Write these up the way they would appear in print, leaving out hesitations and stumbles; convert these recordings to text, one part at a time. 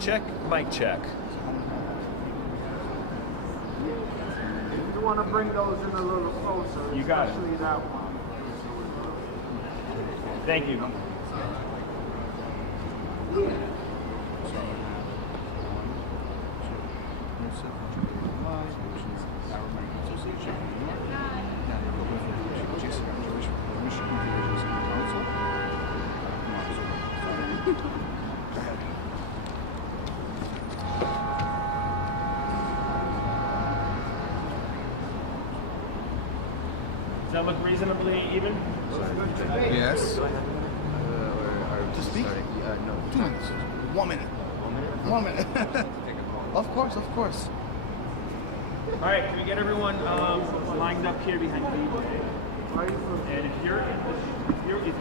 Check, mic check. You want to bring those in a little closer. You got it. Especially that one. Thank you. Does that look reasonably even? Yes. To speak? No. 2 minutes. 1 minute. 1 minute. Of course, of course. All right, can we get everyone lined up here behind BJ? And if you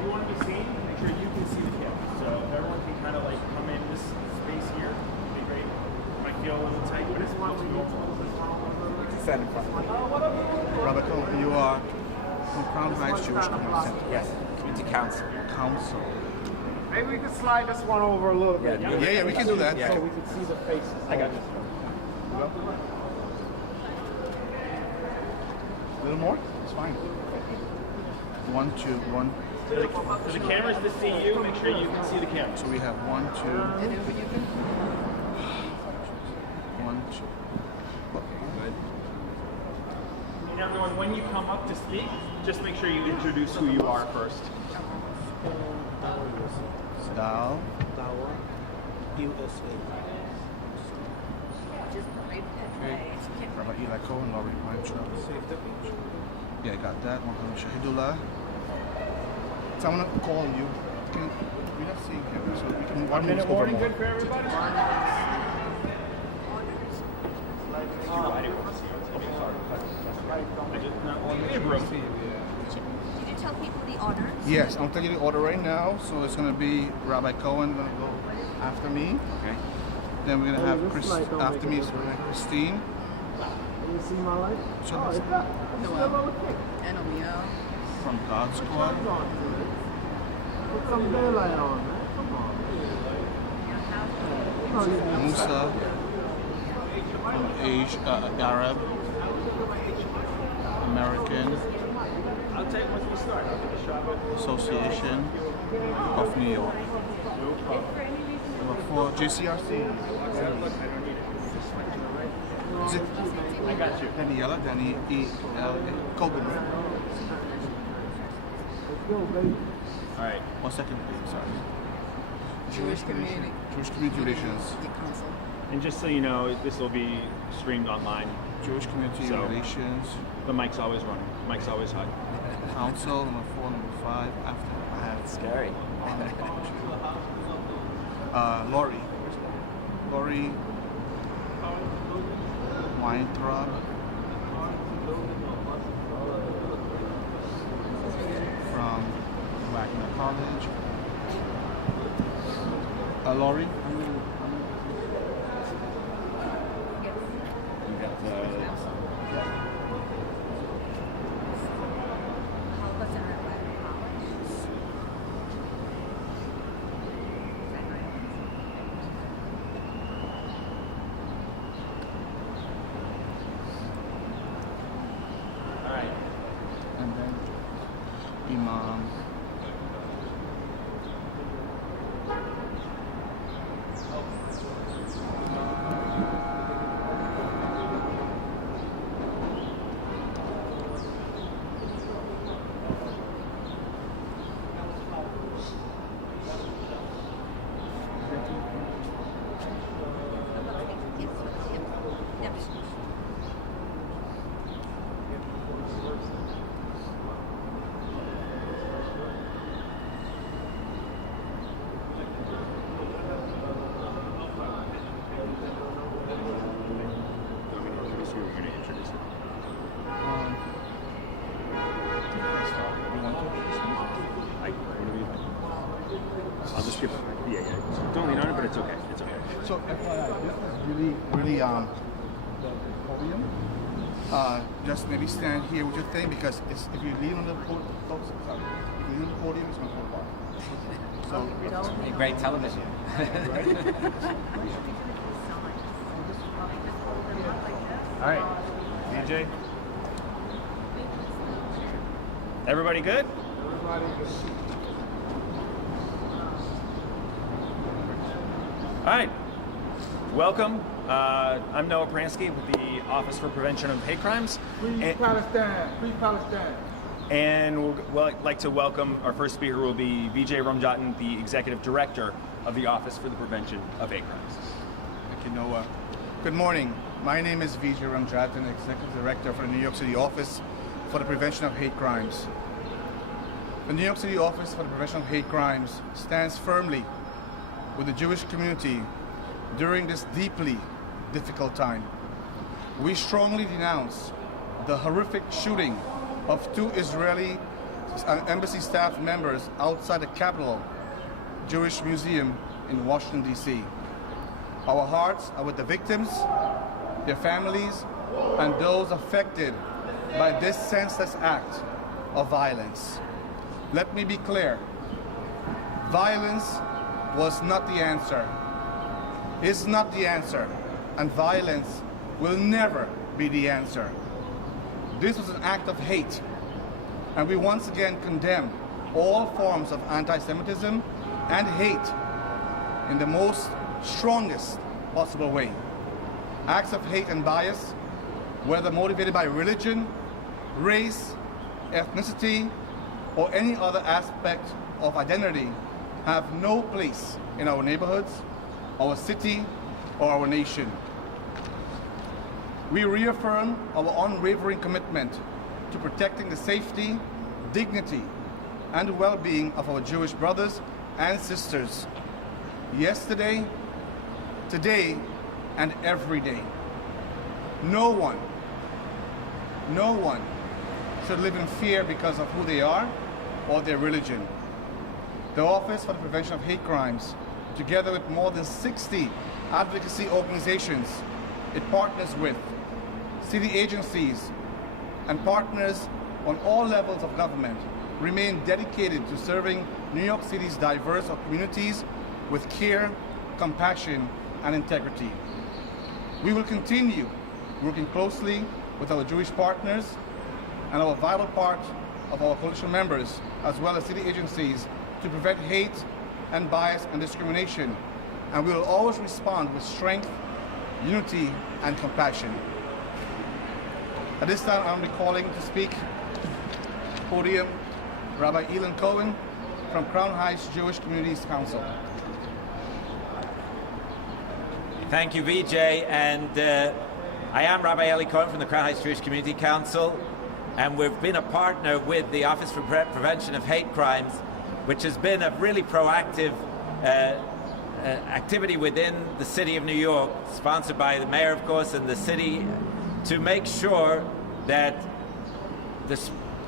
want to be seen, make sure you can see the camera. So if everyone can kind of like come in this space here, it'd be great. Might feel a little tight, but it's not too bad. Robert Cohen, you are from Crown Heights Jewish Community Center. Yes. Community council. Council. Maybe we can slide this one over a little bit. Yeah, we can do that. So we can see the faces. I got you. A little more? It's fine. 1, 2, 1. For the cameras to see you, make sure you can see the camera. So we have 1, 2. 1, 2. And everyone, when you come up to speak, just make sure you introduce who you are first. Dal. Rabbi Eli Cohen, Laurie Weintraub. Yeah, I got that. Mohammed Shahidullah. So I'm gonna call you. We're not seeing him, so we can 1 minute warning, more. good for everybody? Did you tell people the honors? Yes, I'm telling you the order right now. So it's gonna be Rabbi Cohen gonna go after me. Okay. Then we're gonna have this Chris light don't after make me. a So Christine. You see my light? Sure. Oh, is that? It's still okay. NOEO. From God Squad. Turn on to it. Put some daylight on, man. Come on. Musa. From Arab. American I'll take once we start. I'll take a shot of it. Association of New York. Number 4, JCRC. Is it I got you. Daniela? Danny E.L. Coben, right? Let's go, baby. All right. 1 second, please. Sorry. Jewish community. Jewish Community Relations. Council. And just so you know, this will be streamed online. Jewish Community So- Relations. The mic's always running. Mic's always hot. Council, number 4, number 5. After I have Scary. Lori. Lori Weintraub. From Wagner College. Lori. We got How was it at Wagner College? all right. And then Imam. Yep. I'll just skip it. Yeah. Don't lean on it, but it's okay. It's okay. So FYI, this is really the podium. Just maybe stand here with your thing because if you lean on the podium, if you lean on the podium, it's going to fall apart. So Great television. All right. DJ. Everybody good? All right. Welcome. I'm Noah Pransky with the Office for Prevention of Hate Crimes. Free Palestine. Free Palestine. And we'd like to welcome our first speaker will be Vijay Ramjatan, the Executive Director of the Office for the Prevention of Hate Crimes. Thank you, Noah. Good morning. My name is Vijay Ramjatan, Executive Director for the New York City Office for the Prevention of Hate Crimes. The New York City Office for the Prevention of Hate Crimes stands firmly with the Jewish community during this deeply difficult time. We strongly denounce the horrific shooting of 2 Israeli embassy staff members outside the Capitol Jewish Museum in Washington, D.C. Our hearts are with the victims, their families, and those affected by this senseless act of violence. Let me be clear. Violence was not the answer, is not the answer, and violence will never be the answer. This was an act of hate, and we once again condemn all forms of anti-Semitism and hate in the most strongest possible way. Acts of hate and bias, whether motivated by religion, race, ethnicity, or any other aspect of identity, have no place in our neighborhoods, our city, or our nation. We reaffirm our unwavering commitment to protecting the safety, dignity, and well-being of our Jewish brothers and sisters, yesterday, today, and every day. No one should live in fear because of who they are or their religion. The Office for the Prevention of Hate Crimes, together with more than 60 advocacy organizations it partners with, city agencies, and partners on all levels of government, remain dedicated to serving New York City's diverse communities with care, compassion, and integrity. We will continue working closely with our Jewish partners and our vital part of our coalition members, as well as city agencies, to prevent hate and bias and discrimination. And we will always respond with strength, unity, and compassion. At this time, I'm recalling to speak podium Rabbi Elon Cohen from Crown Heights Jewish Communities Council. Thank you, VJ. And I am Rabbi Eli Cohen from the Crown Heights Jewish Community Council, and we've been a partner with the Office for Prevention of Hate Crimes, which has been a really proactive activity within the city of New York, sponsored by the mayor, of course, and the city, to make sure that the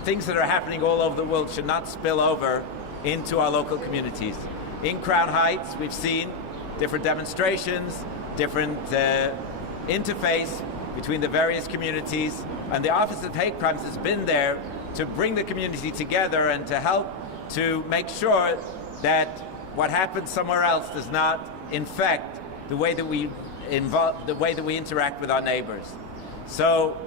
things that are happening all over the world should not spill over into our local communities. In Crown Heights, we've seen different demonstrations, different interface between the various communities, and the Office of Hate Crimes has been there to bring the community together and to help to make sure that what happens somewhere else does not infect the way that we interact with our neighbors. So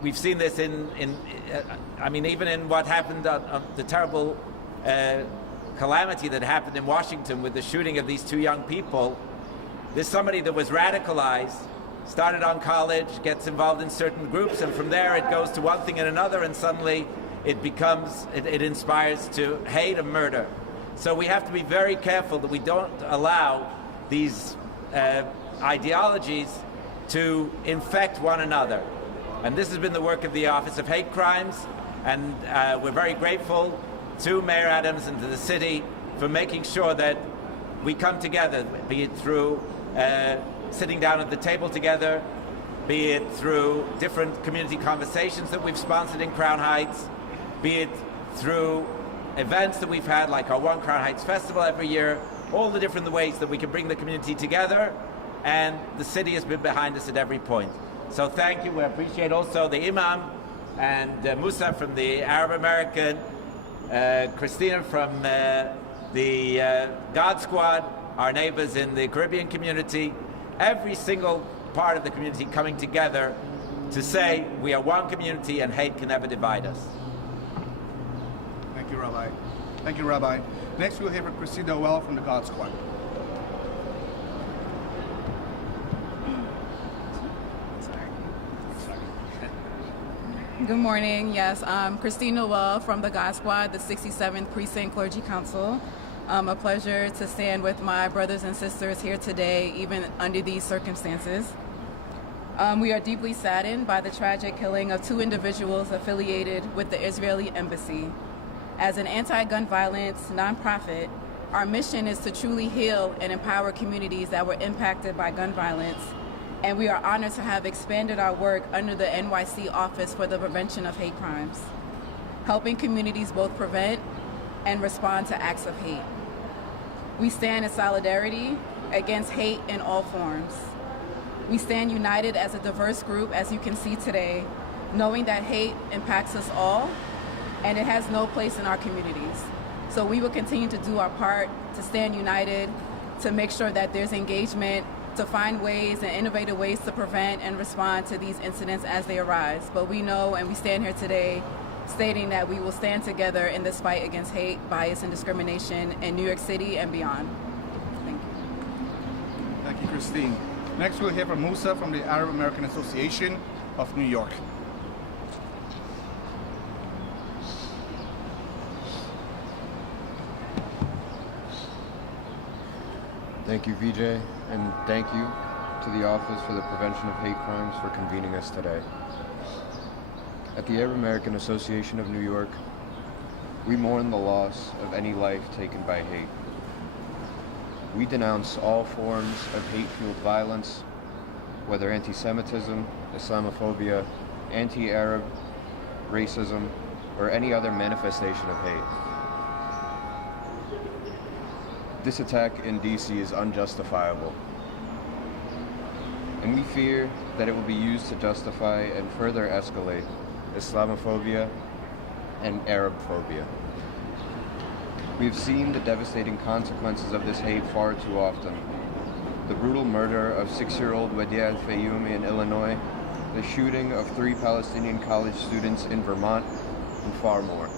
we've seen this even in what happened on the terrible calamity that happened in Washington with the shooting of these 2 young people. There's somebody that was radicalized, started on college, gets involved in certain groups, and from there it goes to one thing and another, and suddenly it inspires to hate and murder. So we have to be very careful that we don't allow these ideologies to infect one another. And this has been the work of the Office of Hate Crimes, and we're very grateful to Mayor Adams and to the city for making sure that we come together, be it through sitting down at the table together, be it through different community conversations that we've sponsored in Crown Heights, be it through events that we've had like our One Crown Heights Festival every year, all the different ways that we can bring the community together, and the city has been behind us at every point. So thank you. We appreciate also the Imam and Musa from the Arab American, Christina from the God Squad, our neighbors in the Caribbean community, every single part of the community coming together to say we are one community and hate can never divide us. Thank you, Rabbi. Thank you, Rabbi. Next, we'll hear from Christina Well from the God Squad. Good morning. Yes, I'm Christine Noel from the God Squad, the 67th Precinct Clergy Council. A pleasure to stand with my brothers and sisters here today, even under these circumstances. We are deeply saddened by the tragic killing of 2 individuals affiliated with the Israeli embassy. As an anti-gun violence nonprofit Our mission is to truly heal and empower communities that were impacted by gun violence, and we are honored to have expanded our work under the NYC Office for the Prevention of Hate Crimes, helping communities both prevent and respond to acts of hate. We stand in solidarity against hate in all forms. We stand united as a diverse group, as you can see today, knowing that hate impacts us all and it has no place in our communities. So we will continue to do our part to stand united, to make sure that there's engagement, to find ways and innovative ways to prevent and respond to these incidents as they arise. But we know, and we stand here today stating that we will stand together in this fight against hate, bias, and discrimination in New York City and beyond. Thank you. Thank you, Christine. Next, we'll hear from Musa from the Arab American Association of New York. Thank you, VJ, and thank you to the Office for the Prevention of Hate Crimes for convening us today. At the Arab American Association of New York, we mourn the loss of any life taken by hate. We denounce all forms of hate-fueled violence, whether anti-Semitism, Islamophobia, anti-Arab, racism, or any other manifestation of hate. This attack in DC is unjustifiable, and we fear that it will be used to justify and further escalate Islamophobia and Arab phobia. We have seen the devastating consequences of this hate far too often. The brutal murder of 6-year-old Wadia al-Fayoumi in Illinois, the shooting of 3 Palestinian college students in Vermont, and far more.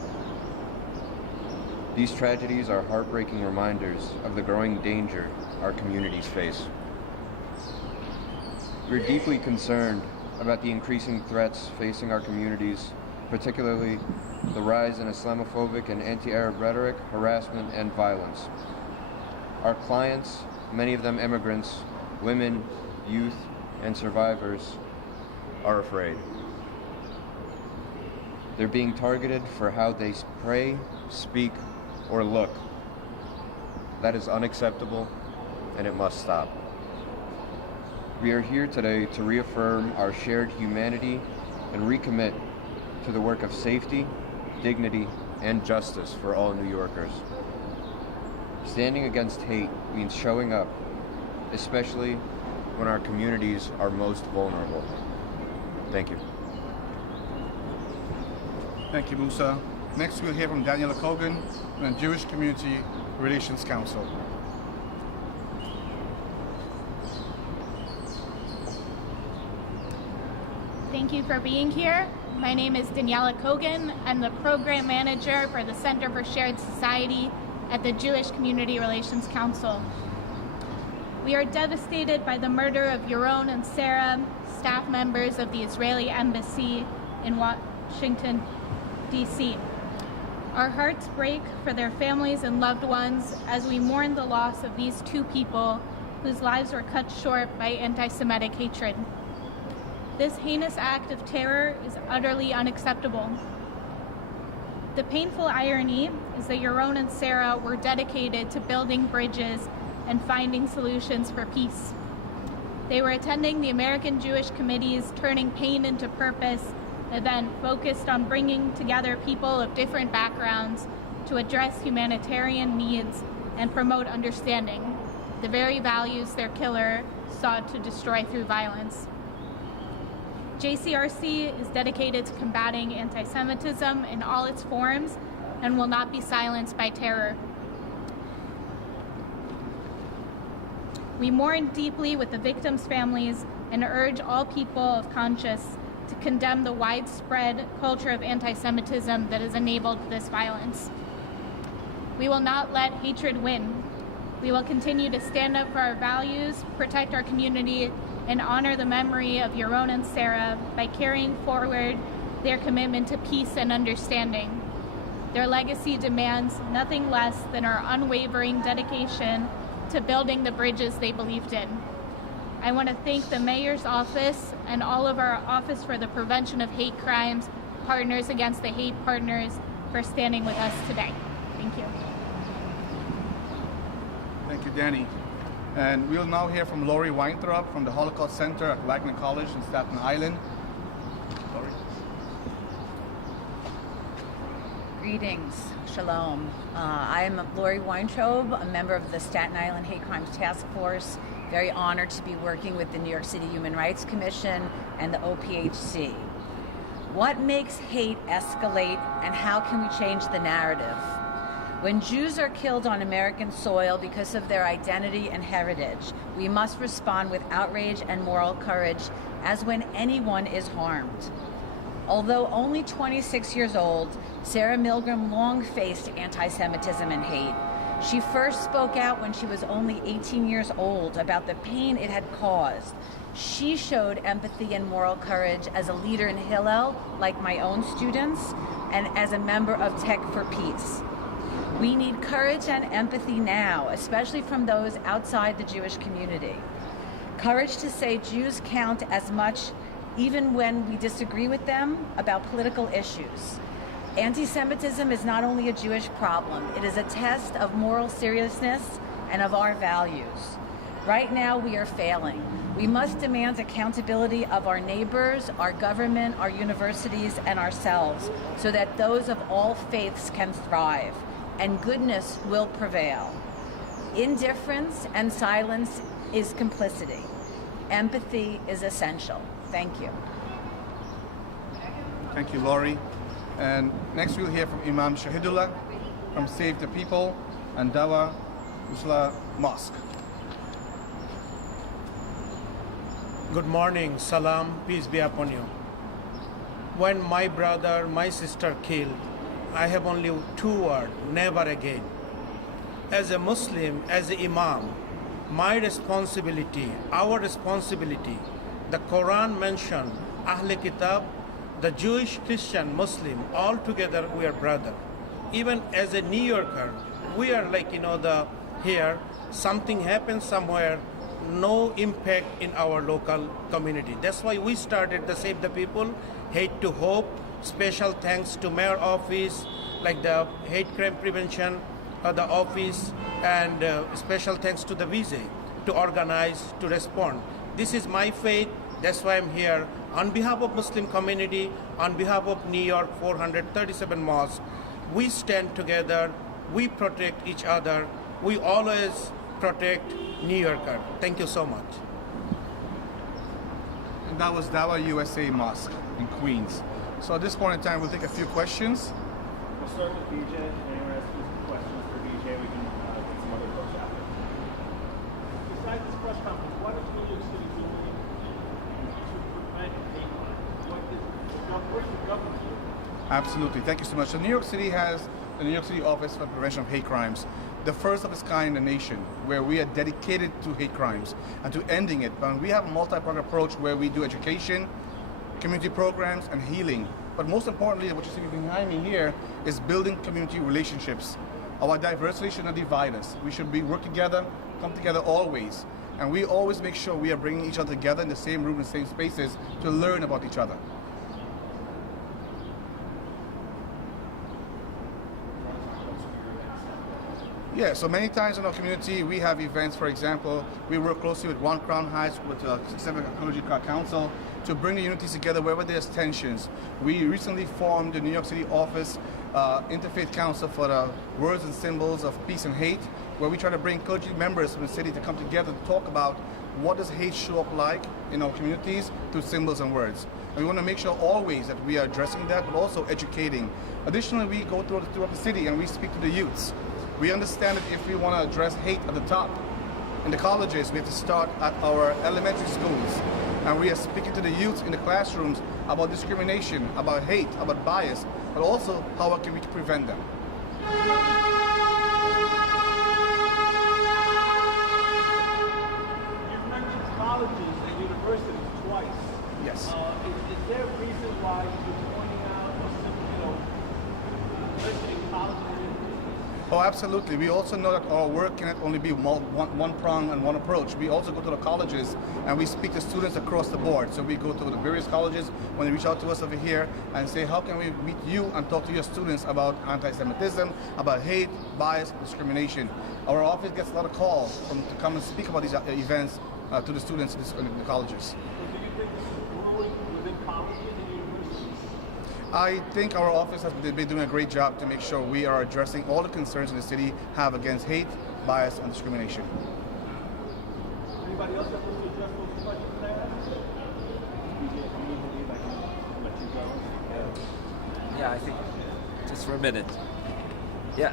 These tragedies are heartbreaking reminders of the growing danger our communities face. We're deeply concerned about the increasing threats facing our communities, particularly the rise in Islamophobic and anti-Arab rhetoric, harassment, and violence. Our clients, many of them immigrants, women, youth, and survivors, are afraid. They're being targeted for how they pray, speak, or look. That is unacceptable, and it must stop. We are here today to reaffirm our shared humanity and recommit to the work of safety, dignity, and justice for all New Yorkers. Standing against hate means showing up, especially when our communities are most vulnerable. Thank you. Thank you, Musa. Next, we'll hear from Daniela Kogan from the Jewish Community Relations Council. Thank you for being here. My name is Daniela Kogan. I'm the program manager for the Center for Shared Society at the Jewish Community Relations Council. We are devastated by the murder of Yaron and Sarah, staff members of the Israeli Embassy in Washington, D.C. Our hearts break for their families and loved ones as we mourn the loss of these 2 people whose lives were cut short by anti-Semitic hatred. This heinous act of terror is utterly unacceptable. The painful irony is that Yaron and Sarah were dedicated to building bridges and finding solutions for peace. They were attending the American Jewish Committee's Turning Pain into Purpose event focused on bringing together people of different backgrounds to address humanitarian needs and promote understanding, the very values their killer sought to destroy through violence. JCRC is dedicated to combating anti-Semitism in all its forms and will not be silenced by terror. We mourn deeply with the victims' families and urge all people of conscience to condemn the widespread culture of anti-Semitism that has enabled this violence. We will not let hatred win. We will continue to stand up for our values, protect our community, and honor the memory of Yaron and Sarah by carrying forward their commitment to peace and understanding. Their legacy demands nothing less than our unwavering dedication to building the bridges they believed in. I want to thank the Mayor's Office and all of our Office for the Prevention of Hate Crimes, Partners Against the Hate Partners, for standing with us today. Thank you. Danny. And we'll now hear from Lori Weintraub from the Holocaust Center at Wagner College in Staten Island. Lori. Greetings, shalom. I'm Lori Weintraub, a member of the Staten Island Hate Crimes Task Force. Very honored to be working with the New York City Human Rights Commission and the OPHC. What makes hate escalate, and how can we change the narrative? When Jews are killed on American soil because of their identity and heritage, we must respond with outrage and moral courage, as when anyone is harmed. Although only 26 years old, Sarah Milgram long faced anti-Semitism and hate. She first spoke out when she was only 18 years old about the pain it had caused. She showed empathy and moral courage as a leader in Hillel, like my own students, and as a member of Tech for Peace. We need courage and empathy now, especially from those outside the Jewish community. Courage to say Jews count as much even when we disagree with them about political issues. Anti-Semitism is not only a Jewish problem, it is a test of moral seriousness and of our values. Right now, we are failing. We must demand accountability of our neighbors, our government, our universities, and ourselves, so that those of all faiths can thrive, and goodness will prevail. Indifference and silence is complicity. Empathy is essential. Thank you. Thank you, Lori. And next we'll hear from Imam Shahidullah from Save the People and Dawa Usla Mosque. Good morning, salam, peace be upon you. When my brother, my sister killed, I have only two words: never again. As a Muslim, as an Imam, my responsibility, our responsibility, the Quran mentioned Ahle Kitab, the Jewish, Christian, Muslim, all together we are brother. Even as a New Yorker, we are like, here, something happens somewhere, no impact in our local community. That's why we started the Save the People, Hate to Hope. Special thanks to Mayor Office, like the Hate Crime Prevention, the office, and special thanks to the VZ to organize, to respond. This is my faith, that's why I'm here. On behalf of Muslim community, on behalf of New York 437 mosques, we stand together, we protect each other, we always protect New Yorker. Thank you so much. And that was Dawa USA Mosque in Queens. So at this point in time, we'll take a few questions. We'll start with BJ. Anyone has questions for BJ, we can get some other folks after. Besides this press conference, what is New York City doing to prevent hate crime? Where's the government? Absolutely. Thank you so much. So New York City has the New York City Office for Prevention of Hate Crimes, the first of its kind in the nation, where we are dedicated to hate crimes and to ending it. But we have a multi-pronged approach where we do education, community programs, and healing. But most importantly, what you see behind me here is building community relationships. Our diversity should not divide us. We should work together, come together always. And we always make sure we are bringing each other together in the same room, in the same spaces, to learn about each other. Yeah, so many times in our community, we have events. For example, we work closely with One Crown Heights, with the Civic Ecology Council, to bring the communities together wherever there's tensions. We recently formed the New York City Office Interfaith Council for the Words and Symbols of Peace and Hate, where we try to bring clergy members from the city to come together to talk about what does hate show up like in our communities through symbols and words. And we want to make sure always that we are addressing that, but also educating. Additionally, we go throughout the city and we speak to the youths. We understand that if we want to address hate at the top, in the colleges, we have to start at our elementary schools. And we are speaking to the youth in the classrooms about discrimination, about hate, about bias, but also how can we prevent them. You've mentioned colleges and universities twice. Yes. Is there a reason why you're pointing out or simply, listing colleges and universities? Oh, absolutely. We also know that our work cannot only be one prong and one approach. We also go to the colleges and we speak to students across the board. So we go to the various colleges when they reach out to us over here and say, how can we meet you and talk to your students about anti-Semitism, about hate, bias, discrimination. Our office gets a lot of calls to come and speak about these events to the students in the colleges. I think our office has been doing a great job to make sure we are addressing all the concerns in the city have against hate, bias, and discrimination. Anybody else that wants to address those questions there? Yeah, I think, just for a minute. Yeah.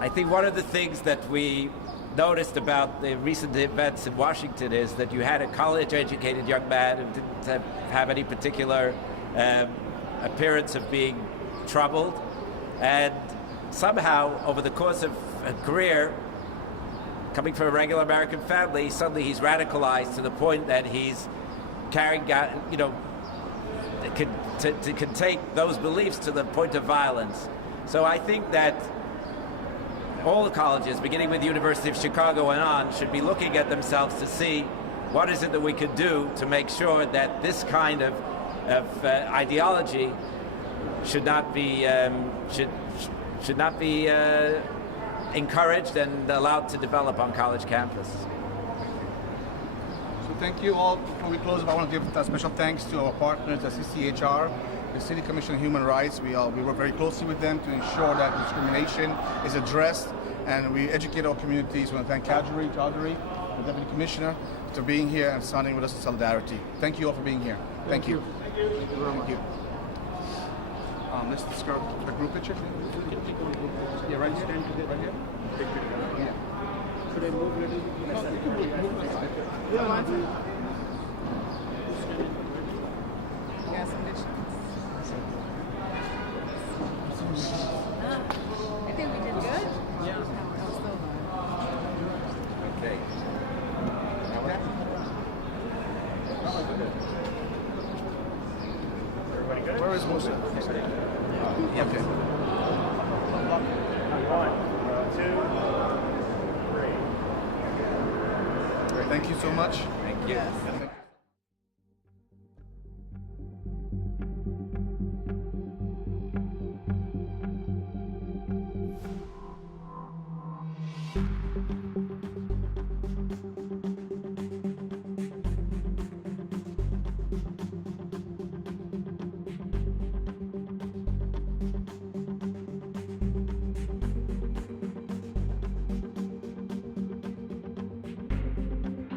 I think one of the things that we noticed about the recent events in Washington is that you had a college-educated young man who didn't have any particular appearance of being troubled, and somehow over the course of a career, coming from a regular American family, suddenly he's radicalized to the point that he's carrying out, can take those beliefs to the point of violence. So I think that all the colleges, beginning with the University of Chicago and on, should be looking at themselves to see what is it that we could do to make sure that this kind of ideology should not be encouraged and allowed to develop on college campus. So thank you all. Before we close, I want to give a special thanks to our partners at CCHR, the City Commission on Human Rights. We work very closely with them to ensure that discrimination is addressed, and we educate our communities. We want to thank Kadri Chaudhary, the Deputy Commissioner, for being here and standing with us in solidarity. Thank you all for being here. Thank you. Thank you. Thank you. Let's start the group picture. Yeah, right here. Right here. Yeah. Should I move a little? Yeah. I think we did good. Yeah. Okay. Everybody good? Where is Musa? Yeah. Okay. 1, 2, 3. Thank you so much. Thank you. Yes.